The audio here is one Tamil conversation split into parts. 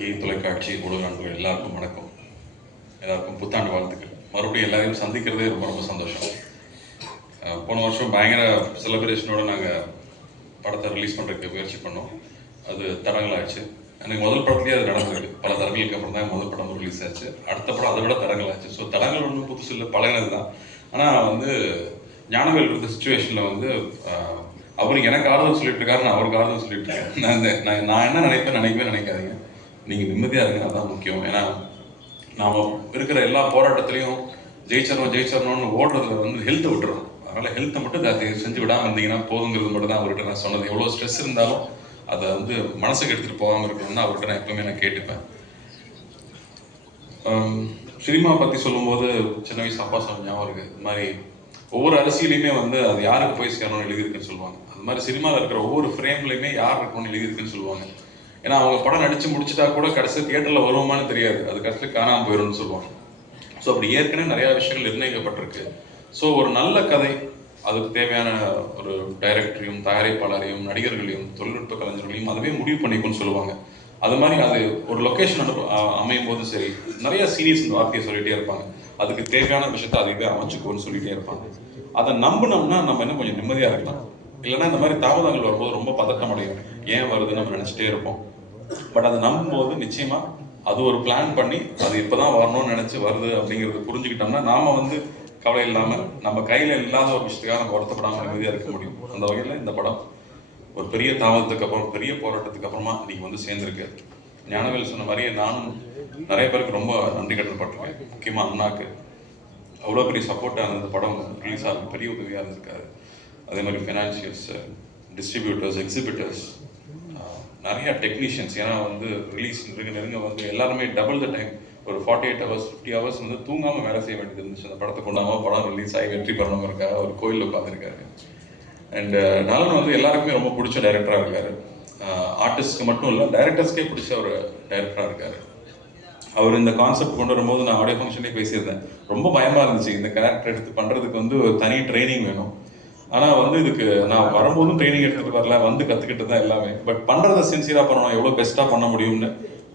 பத்திரிகை தொலைக்காட்சி ஊடக நண்பர்கள் எல்லாருக்கும் வணக்கம். எல்லாருக்கும் புத்தாண்டு வாழ்த்துக்கள். மறுபடியும் எல்லாரையும் சந்திக்கிறதே ரொம்ப ரொம்ப சந்தோஷம். போன வருஷம் பயங்கர செலிப்ரேஷனோட நாங்கள் படத்தை ரிலீஸ் பண்ணுறதுக்கு முயற்சி பண்ணோம். அது தடங்களாச்சு. எனக்கு முதல் படத்துலேயே அது நடந்திருக்கு. பல தடங்களுக்கு அப்புறம் தான் முதல் படம் ரிலீஸ் ஆச்சு. அடுத்த படம் அதை விட தடங்களாச்சு. ஸோ தடங்கள் ஒன்றும் புதுசு இல்லை, பழகினது தான். ஆனால் ஞானவேல் இருந்த சுச்சுவேஷனில் அவர் எனக்கு ஆறுதல் சொல்லிட்டு இருக்காரு, நான் அவருக்கு ஆறுதல் சொல்லிட்டு இருக்கேன். நான் என்ன நினைக்கவே நினைக்காதீங்க. நீங்கள் நிம்மதியாக இருங்க, அதுதான் முக்கியம். ஏன்னா நாம் இருக்கிற எல்லா போராட்டத்திலையும் ஜெயிச்சிடணும்னு ஓடுறதுல ஹெல்த்தை விட்டுறோம். அதனால் ஹெல்த்தை மட்டும் செஞ்சு விடாமல் இருந்தீங்கன்னா போதுங்கிறது மட்டும் தான் அவர்கிட்ட நான் சொன்னது. எவ்வளோ ஸ்ட்ரெஸ் இருந்தாலும் அதை மனசுக்கு எடுத்துகிட்டு போகாமல் இருக்கணும்னு அவர்கிட்ட நான் எப்பவுமே நான் கேட்டுப்பேன். சினிமா பற்றி சொல்லும்போது சின்ன வயசு அப்பா சொன்ன ஞாபகம் இருக்குது. இது மாதிரி ஒவ்வொரு அரசியலையுமே அது யாருக்கு போய் சேரணும்னு எழுதியிருக்குன்னு சொல்லுவாங்க. அது மாதிரி சினிமாவில் இருக்கிற ஒவ்வொரு ஃப்ரேம்லையுமே யார் இருக்கணும்னு எழுதியிருக்குன்னு சொல்லுவாங்க. ஏன்னா அவங்க படம் நடித்து முடிச்சுட்டா கூட கடைசி தியேட்டரில் வருவோமான்னு தெரியாது, அது கடைசியில் காணாமல் போயிடும்னு சொல்லுவாங்க. ஸோ அப்படி ஏற்கனவே நிறையா விஷயங்கள் நிர்ணயிக்கப்பட்டிருக்கு. ஸோ ஒரு நல்ல கதை, அதுக்கு தேவையான ஒரு டைரக்டரையும் தயாரிப்பாளரையும் நடிகர்களையும் தொழில்நுட்ப கலைஞர்களையும் அதுவே முடிவு பண்ணிக்கும்னு சொல்லுவாங்க. அது மாதிரி அது ஒரு லொக்கேஷன் அமையும் போது சரி, நிறைய சீரியஸ் இந்த வார்த்தையை சொல்லிகிட்டே இருப்பாங்க. அதுக்கு தேவையான விஷயத்தை அதுவே அமைச்சுக்கோன்னு சொல்லிகிட்டே இருப்பாங்க. அதை நம்பினோம்னா நம்ம இன்னும் கொஞ்சம் நிம்மதியாக இருக்கலாம். இல்லைன்னா இந்த மாதிரி தாமதங்கள் வரும்போது ரொம்ப பதட்டம் அடையும். ஏன் வருதுன்னு நம்ம நினச்சிட்டே இருப்போம். பட் அதை நம்பும்போது நிச்சயமாக அது ஒரு பிளான் பண்ணி அது இப்போ தான் வரணும்னு நினச்சி வருது அப்படிங்கிறது புரிஞ்சுக்கிட்டோம்னா நாம் கவலை இல்லாமல் நம்ம கையில் இல்லாத ஒரு விஷயத்துக்காக நம்ம வருத்தப்படாமல் நிம்மதியாக இருக்க முடியும். அந்த வகையில் இந்த படம் ஒரு பெரிய தாமதத்துக்கு அப்புறம், பெரிய போராட்டத்துக்கு அப்புறமா நீங்கள் சேர்ந்துருக்கு. ஞானவேல் சொன்ன மாதிரியே நானும் நிறைய பேருக்கு ரொம்ப நன்றி கடன்பட்டிருக்கேன். முக்கியமாக அண்ணாக்கு அவ்வளோ பெரிய சப்போர்ட்டாக இந்த படம் ரிலீஸ் ஆக பெரிய உதவியாக இருந்திருக்காரு. அதே மாதிரி ஃபைனான்சியல்ஸ், டிஸ்ட்ரிபியூட்டர்ஸ், எக்ஸிபிட்டர்ஸ், நிறையா டெக்னீஷியன்ஸ். ஏன்னா ரிலீஸ் நெருங்க எல்லாருமே டபுள் த டைம், ஒரு 48 hours 50 hours தூங்காமல் வேலை செய்ய வேண்டியது இருந்துச்சு. அந்த படத்தை கொண்டாமல் படம் ரிலீஸ் ஆகி வெற்றி பெறணுங்கிறக்காக ஒரு கோயிலில் உட்காந்துருக்காரு. அண்ட் நலன் எல்லாருக்குமே ரொம்ப பிடிச்ச டைரக்டராக இருக்கார். ஆர்டிஸ்ட்க்கு மட்டும் இல்லை, டைரக்டர்ஸ்க்கே பிடிச்ச ஒரு டைரக்டராக இருக்கார். அவர் இந்த கான்செப்ட் கொண்டு வரும்போது நான் ஆடியோ ஃபங்க்ஷனே பேசியிருந்தேன். ரொம்ப பயமாக இருந்துச்சு. இந்த கேரக்டர் எடுத்து பண்ணுறதுக்கு ஒரு தனி ட்ரைனிங் வேணும். ஆனால் இதுக்கு நான் வரும்போதும் ட்ரைனிங் எடுத்துகிட்டு வரல, கற்றுக்கிட்டு தான் எல்லாமே. பட் பண்ணுறதை சின்சியராக பண்ணணும், எவ்வளோ பெஸ்ட்டாக பண்ண முடியும்னு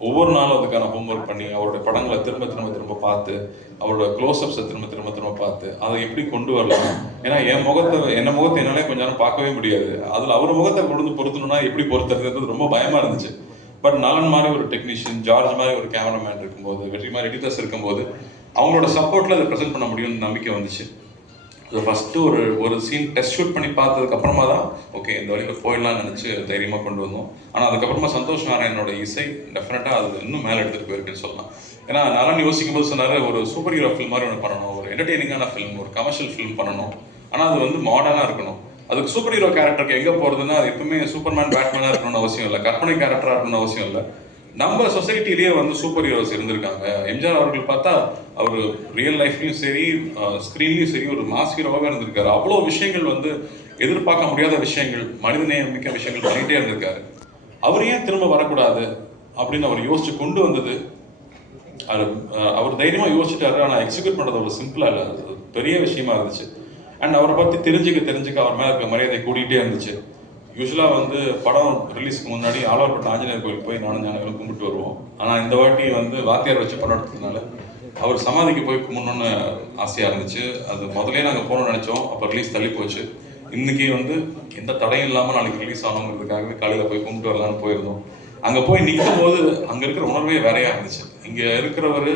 ஒவ்வொரு நாளும் அதுக்கான ஹோம்ஒர்க் பண்ணி அவரோட படங்களை திரும்ப பார்த்து, அவரோட க்ளோஸ்அப்ஸை திரும்ப பார்த்து அதை எப்படி கொண்டு வரலாம். ஏன்னா என்ன முகத்தை என்னாலே கொஞ்ச நேரம் பார்க்கவே முடியாது. அதில் அவர் முகத்தை பொருத்தணும்னா எப்படி பொறுத்துறது ரொம்ப பயமாக இருந்துச்சு. பட் நலன் மாதிரி ஒரு டெக்னீஷியன், ஜார்ஜ் மாதிரி ஒரு கேமராமேன் இருக்கும்போது, வெற்றி மாதிரி எடிட்டர்ஸ் இருக்கும்போது அவங்களோட சப்போர்ட்டில் அதை ப்ரெசென்ட் பண்ண முடியும்னு நம்பிக்கை வந்துச்சு. ஸோ ஃபஸ்ட்டு ஒரு சீன் டெஸ்ட் ஷூட் பண்ணி பார்த்ததுக்கப்புறமா தான் ஓகே இந்த வழியில் போயிடலாம்னு நினச்சி தைரியமாக கொண்டு வந்தோம். ஆனால் அதுக்கப்புறமா சந்தோஷ் நாராயணனோட இசை டெஃபினட்டாக அது இன்னும் மேலே எடுத்துகிட்டு போயிருக்குன்னு சொல்லலாம். ஏன்னா நலன் யோசிக்கும் போது சொன்னார், ஒரு சூப்பர் ஹீரோ ஃபில்ம் மாதிரி ஒன்று பண்ணணும், ஒரு என்டர்டெய்னிங்கான ஃபிலிம், ஒரு கமர்ஷியல் ஃபிலிம் பண்ணணும். ஆனால் அது மாடர்னாக இருக்கணும். அதுக்கு சூப்பர் ஹீரோ கேரக்டருக்கு எங்கே போகிறதுன்னா அது எப்பவுமே சூப்பர்மேன் பேட்மேனாக இருக்கணும்னு அவசியம் இல்லை, கற்பனை கேரக்டராக இருக்கணும்னு அவசியம் இல்லை. நம்ம சொசைட்டிலேயே சூப்பர் ஹீரோஸ் இருந்திருக்காங்க. எம்ஜிஆர் அவர்கள் பார்த்தா அவர் ரியல் லைஃப்லையும் சரி, ஸ்க்ரீன்லையும் சரி ஒரு மாஸ் ஹீரோவாகவே இருந்திருக்காரு. அவ்வளோ விஷயங்கள் எதிர்பார்க்க முடியாத விஷயங்கள், மனிதநேயம் மிக்க விஷயங்கள் பண்ணிகிட்டே இருந்திருக்காரு. அவர் ஏன் திரும்ப வரக்கூடாது அப்படின்னு அவர் யோசிச்சு கொண்டு வந்தது. அவர் தைரியமாக யோசிச்சுட்டாரு. ஆனால் எக்ஸிக்யூட் பண்ணுறது அவ்வளோ சிம்பிளாக இல்லை, அது பெரிய விஷயமா இருந்துச்சு. அண்ட் அவரை பற்றி தெரிஞ்சுக்க அவர் மேலே இருக்க மரியாதை கூட்டிகிட்டே இருந்துச்சு. யூஸ்வலாக படம் ரிலீஸ்க்கு முன்னாடி ஆழ்வார்பேட்டை ஆஞ்சநேயர் கோயில் போய் நானும் ஞானவேலும் கும்பிட்டு வருவோம். ஆனால் இந்த வாட்டி வாத்தியார் வச்சு படம் எடுத்ததுனால அவர் சமாதிக்கு போய் கும்பிடணுன்னு ஆசையாக இருந்துச்சு. அது முதலே நாங்கள் போகணும்னு நினச்சோம். அப்போ ரிலீஸ் தள்ளி போச்சு. இன்றைக்கி எந்த தடையும் இல்லாமல் நாளைக்கு ரிலீஸ் ஆகணுங்கிறதுக்காகவே காலையில் போய் கும்பிட்டு வரலான்னு போயிருந்தோம். அங்கே போய் நிற்கும் போது அங்கே இருக்கிற உணர்வே வேறையாக இருந்துச்சு. இங்கே இருக்கிறவர்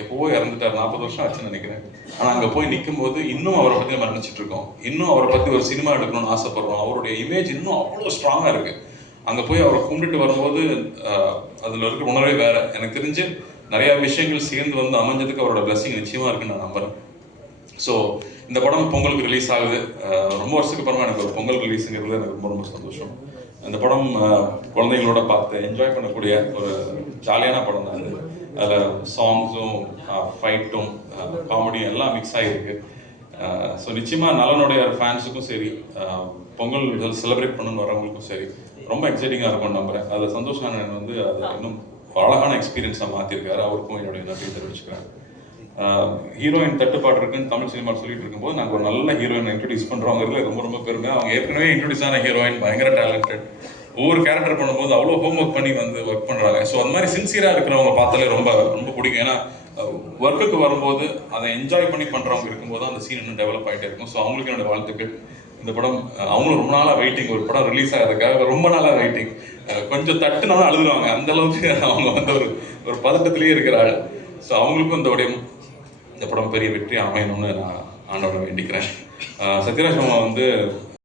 எப்போவோ இறந்துட்டார், 40 வருஷம் ஆச்சுன்னு நினைக்கிறேன். ஆனால் அங்கே போய் நிற்கும் போது இன்னும் அவரை பற்றி நம்ம நினச்சிட்டு இருக்கோம். இன்னும் அவரை பற்றி ஒரு சினிமா எடுக்கணும்னு ஆசைப்படுறோம். அவருடைய இமேஜ் இன்னும் அவ்வளோ ஸ்ட்ராங்காக இருக்குது. அங்கே போய் அவரை கும்பிட்டுட்டு வரும்போது அதில் இருக்கிற உணர்வே வேறு. எனக்கு தெரிஞ்சு நிறையா விஷயங்கள் சேர்ந்து அமைஞ்சதுக்கு அவரோட பிளஸிங் நிச்சயமாக இருக்குன்னு நான் நம்புகிறேன். ஸோ இந்த படம் பொங்கலுக்கு ரிலீஸ் ஆகுது. ரொம்ப வருஷத்துக்கு அப்புறமா எனக்கு ஒரு பொங்கல் ரிலீஸுங்கிறது எனக்கு ரொம்ப ரொம்ப சந்தோஷம். இந்த படம் குழந்தைங்களோட பார்த்து என்ஜாய் பண்ணக்கூடிய ஒரு ஜாலியான படம் தான் அது. அதில் சாங்ஸும் ஃபைட்டும் காமெடியும் எல்லாம் மிக்ஸ் ஆகிருக்கு. ஸோ நிச்சயமாக நலனுடைய ஃபேன்ஸுக்கும் சரி, பொங்கல் செலிப்ரேட் பண்ணணும்னு வரவங்களுக்கும் சரி ரொம்ப எக்ஸைட்டிங்காக இருக்கும்னு நம்புகிறேன். அதில் சந்தோஷ் நாராயணன் அதை இன்னும் அழகான எக்ஸ்பீரியன்ஸாக மாற்றிருக்காரு. அவருக்கும் என்னுடைய நன்றியை தெரிவிச்சுக்கிறேன். ஹீரோயின் தட்டுப்பாடு இருக்குன்னு தமிழ் சினிமா சொல்லிட்டு இருக்கும்போது நாங்கள் ஒரு நல்ல ஹீரோயின் இன்ட்ரடியூஸ் பண்ணுறவங்கிறதுல ரொம்ப ரொம்ப பெருமை. அவங்க ஏற்கனவே இன்ட்ரடியூஸ் ஆன ஹீரோயின் பயங்கர டேலண்டட். ஒவ்வொரு கேரக்டர் பண்ணும்போது அவ்வளோ ஹோம்ஒர்க் பண்ணி வந்து ஒர்க் பண்ணுறாங்க. ஸோ அந்த மாதிரி சின்சியராக இருக்கிறவங்க பார்த்தாலே ரொம்ப ரொம்ப பிடிக்கும். ஏன்னா ஒர்க்குக்கு வரும்போது அதை என்ஜாய் பண்ணி பண்ணுறவங்க இருக்கும்போது அந்த சீன் இன்னும் டெவலப் ஆகிட்டே இருக்கும். ஸோ அவங்களுக்கு என்னோட வாழ்த்துக்கள். இந்த படம் அவங்களும் ரொம்ப நாளாக வெயிட்டிங், ஒரு படம் ரிலீஸ் ஆகிறதுக்காக ரொம்ப நாளாக வெயிட்டிங். கொஞ்சம் தட்டுனாலும் அழுதுருவாங்க, அந்த அளவுக்கு அவங்க வந்து ஒரு பதட்டத்திலேயே இருக்கிறாள். ஸோ அவங்களுக்கும் இந்த படம் பெரிய வெற்றி அமையணும்னு நான் ஆண்டவனை வேண்டிக்கிறேன். சத்யராஜ் மாமா வந்து